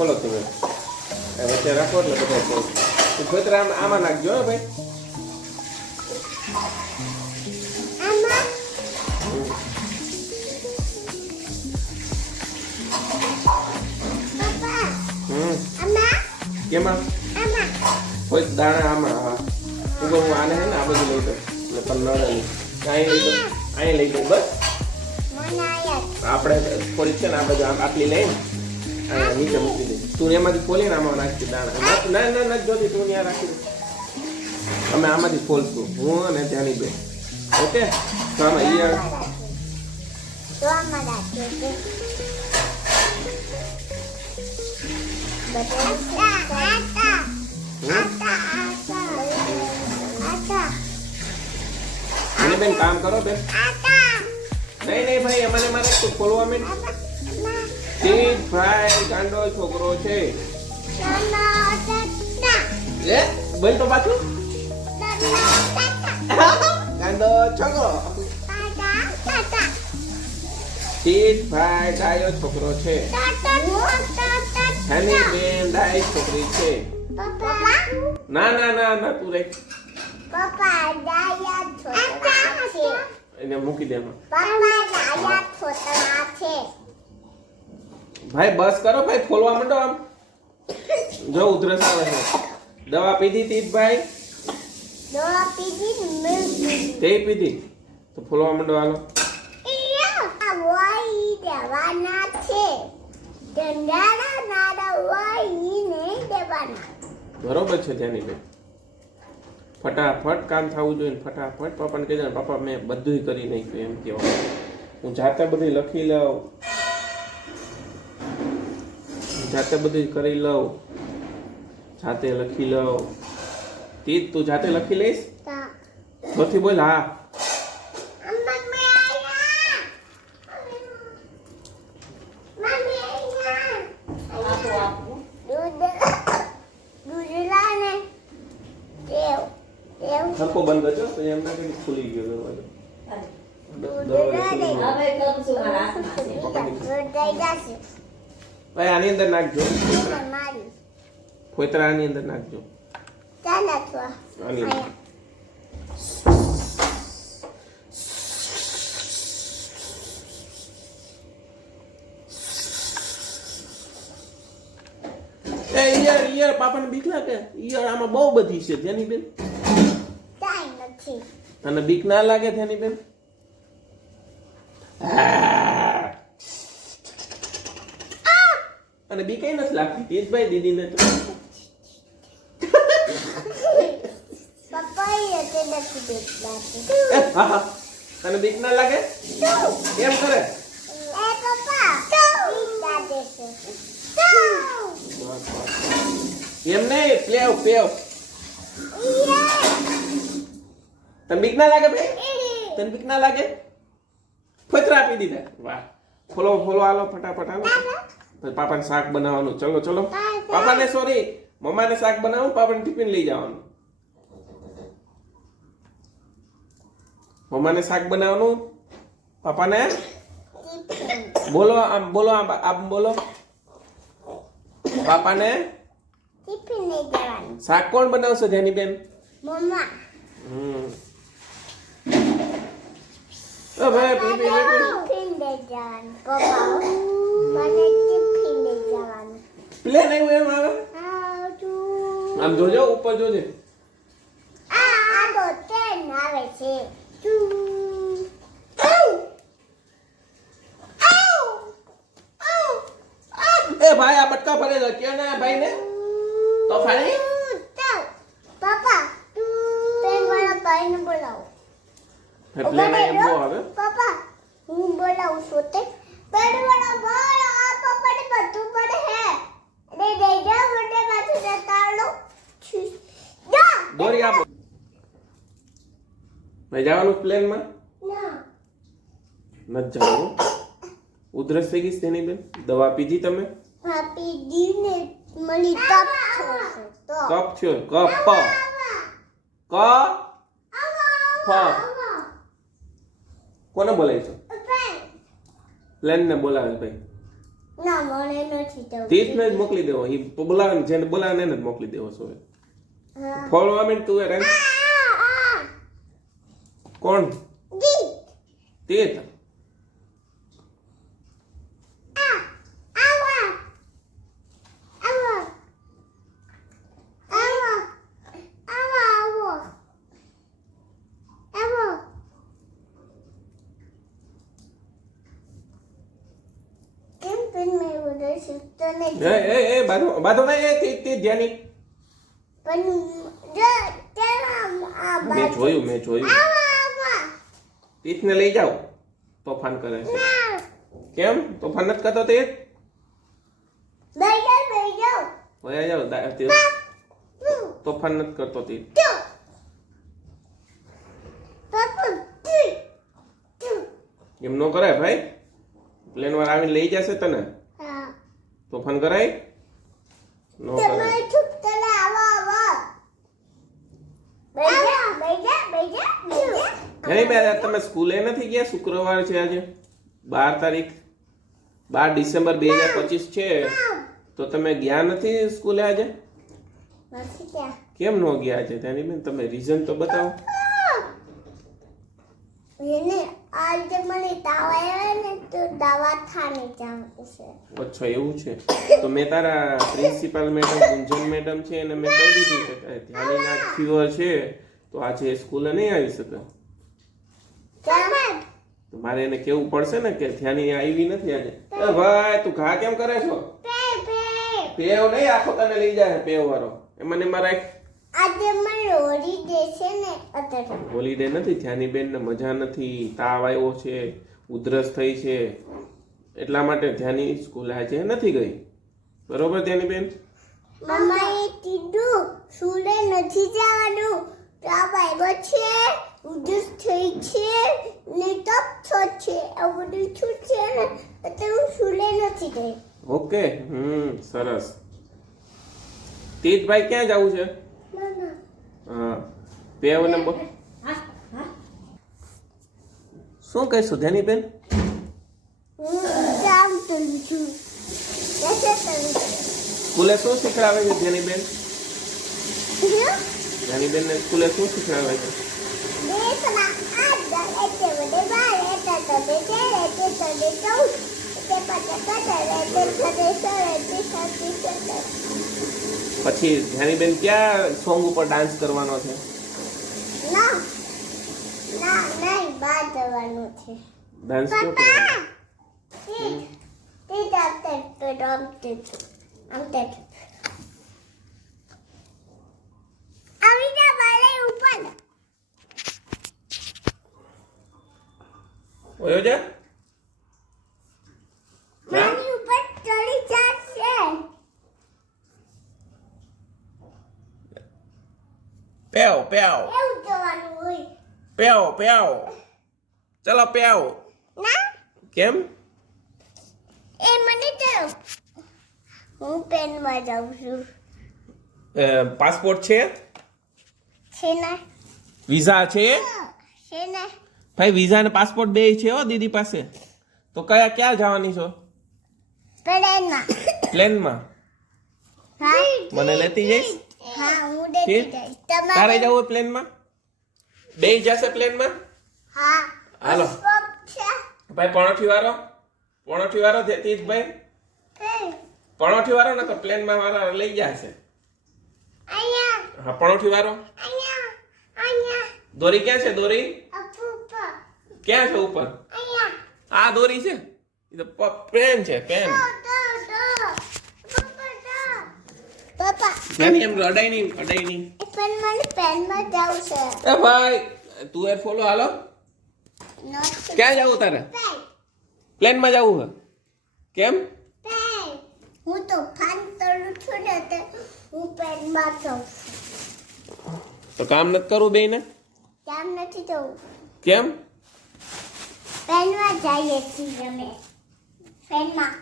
ખોલો તમે વચ્ચે રાખો એટલે બધા ખોલો ફોતરા આમાં નાખજો હો ભાઈ કેમાં કોઈ દાણા આમાં હા હું આને હે ને આ બધું લઈ દઉં એટલે તમને નહીં અહીં લઈ દઉં બસ આપણે થોડીક છે ને આ બધું આટલી લઈને અહીંયા નીચે મૂકી દે તું એમાંથી ખોલીને આમાં નાખી દાણા ના ના ના જોતી તું ત્યાં રાખી દે અમે આમાંથી ખોલશું હું અને ત્યાંની બે ઓકે તો આમાં ઈયળ બેન કામ કરો બેન નહીં ભાઈ અમારે મારે તું ખોલવા મેં ડીપ ફ્રાય ગાંડો છોકરો છે બોલ તો પાછું ગાંડો છોકરો ડીપ ફ્રાય ડાયો છોકરો છે હની બેન ડાય છોકરી છે ના ના ના ના તું રે પપ્પા ડાયા છોકરા છે એને મૂકી દે પપ્પા ડાયા છોકરા છે ભાઈ બસ કરો ભાઈ ખોલવા માંડો આમ જો ઉધરસ આવે છે દવા પીધી તીત ભાઈ દવા પીધી મિલ્ક તે પીધી તો ખોલવા માંડો હાલો વાઈ દેવાના છે દંડાના નાડા વાઈ ને દેવાના બરોબર છે ત્યાંની બેન ફટાફટ કામ થવું જોઈએ ફટાફટ પપ્પાને કહી દે પપ્પા મેં બધુંય કરી નાખ્યું એમ કહેવા હું જાતે બધું લખી લઉં જાતે બધું કરી લઉં જાતે લખી લઉં તીત તું જાતે લખી લઈશ જોથી બોલ હા સરખો બંધ કરજો તો એમ ના કે ખુલી ગયો દરવાજો ભાઈ આની અંદર નાખજો ફોતરા આની અંદર નાખજો આની અંદર એ ઈયર પાપાને બીક લાગે ઈયર આમાં બહુ બધી છે જેની બેન તને બીક ના લાગે તેની બેન અને બીક કઈ નથી લાગતી તેજભાઈ દીદીને તો તને બીક ના લાગે કેમ કરે એમ નહીં પ્લેવ તને બીક ના લાગે ભાઈ તને બીક ના લાગે ફોતરા આપી દીધા વાહ ખોલો હાલો ફટાફટ હાલો પાપાને શાક બનાવવાનું ચલો ચલો પાપાને સોરી મમ્માને શાક બનાવવાનું પાપાને ટિફિન લઈ જવાનું મમ્માને શાક બનાવવાનું પાપાને બોલો આમ બોલો પાપાને ટિફિન લઈ જવાનું શાક કોણ બનાવશે ધ્યાની બેન મમ્મા ભાઈ ટિફિન લઈ જવાનું પપ્પા મને ટિફિન લઈ જવાનું પ્લેન આવ્યું એમ આવે આમ જોજો ઉપર જોજે આ તો ટ્રેન આવે છે એ ભાઈ આ બટકા ભરે છે કે ના ભાઈ ને તો ફાડી પાપા ટ્રેન વાળા ભાઈને બોલાવો પ્લેન એમ બો આવે પાપા હું બોલાવું છું તે ટ્રેન વાળા ભાઈ આ પપ્પાને બધું પડે હે દે જાઓ મને પાછું જતા લો દોરી આપો ભાઈ જવાનું પ્લેન માં ના નથી જવાનું ઉધરસ થઈ ગઈ તેની બેન દવા પીધી તમે પાપી દીને મળી તપ છો કપ થયો કપ ફ કોને બોલાય છો પ્લેન ને બોલાવે ભાઈ ના મને નથી જવું. તીર્થને જ મોકલી દેવો. એ બોલાવે ને, જેને બોલાવે ને એને જ મોકલી દેવો છો. હા. ફોડવા માંડ તું યાર. કોણ? તીર્થ. બાધો નહીં એ તીર્થ ધ્યાની. મેં જોયું. તીર્થને લઈ જાઓ. તોફાન કરે છે. કેમ તોફાન નથી કરતો તીર્થ? વયા જાઓ તીર્થ. તોફાન નથી કરતો તીર્થ. એમ નો કરાય ભાઈ. પ્લેન વાળા આવીને લઈ જશે તને. તોફાન કરાય નો કરાય. નહીં બે તમે સ્કૂલે નથી ગયા? શુક્રવાર છે આજે 12 તારીખ 12 ડિસેમ્બર 2025 છે. તો તમે ગયા નથી સ્કૂલે આજે? કેમ નો ગયા આજે? તેની બેન તમે રીઝન તો બતાવો. આજે મને તાવ આવ્યો ને તો દવાખાને જવું છે. અચ્છા એવું છે. તો મેં તારા પ્રિન્સિપાલ મેડમ ગુંજન મેડમ છે એને મેં કહી દીધું છે કે ધ્યાનીના ફીવર છે તો આજે સ્કૂલે નહીં આવી શકે. તો મારે એને કેવું પડશે ને કે ધ્યાની આવી નથી આજે. એ ભાઈ તું ઘા કેમ કરે છો? પેવ નહીં આખો તને લઈ જાય પેવ વાળો. એમાં મારા આજે મને હોલિડે છે ને અત્યારે. હોલિડે નથી. ધ્યાની બેન ને મજા નથી, તાવ આવ્યો છે, ઉધરસ થઈ છે, એટલા માટે ધ્યાની સ્કૂલે આજે નથી ગઈ. બરોબર ધ્યાની બેન? મમ્માએ કીધું સ્કૂલે નથી જવાનું. તાવ આવ્યો છે, ઉધરસ થઈ છે ને તપ છે, આવું બધું શું છે ને એટલે હું સ્કૂલે નથી ગઈ. ઓકે સરસ. તીર્થભાઈ ક્યાં જવું છે? હા પેવ નંબર શું કહીશું ધ્યાની બેન? હું જામ તલું છું. સ્કૂલે શું શીખડાવે છે ધ્યાની બેન? ધ્યાની બેન ને સ્કૂલે શું શીખડાવે છે? પછી ધ્યાની બેન ક્યાં સોંગ ઉપર ડાન્સ કરવાનો છે? ડાન્સ ક્યાં કરવાનો? ઓયો જા પેવ પેવ પેવ પેવ ચલો પેવ. કેમ? એ મને તો હું પેનમાં જાઉં છું. પાસપોર્ટ છે? છે ને વિઝા છે? છે ને ભાઈ વિઝા ને પાસપોર્ટ બે છે હો દીદી પાસે. તો ક્યાં જવાની છો? પ્લેનમાં. પ્લેનમાં? મને લેતી જઈશ? હા હું દેતી જઈશ. તારે જવું પ્લેનમાં? બે જશે પ્લેનમાં? હા હાલો ભાઈ. પણોઠી વાળો તીર્થભાઈ પણોઠી વાળો ને તો પ્લેનમાં વાળા લઈ જશે. હા પણોઠી વાળો. દોરી ક્યાં છે? દોરી ક્યાં છે ઉપર? આ દોરી છે. એ તો પેન છે પેન. એમ અડાઈ નહીં. પણ મને પેનમાં જાવું છે. એ ભાઈ તું એ ફોલો હાલો. ક્યાં જવું તારે? પ્લેનમાં જવું હે? કેમ? હું તો ફાન કરું છું ને તો હું પેનમાં જાઉં છું. તો કામ નથી કરવું બેયને? કામ નથી જવું. કેમ? પેનમાં જઈએ છીએ અમે. પેનમાં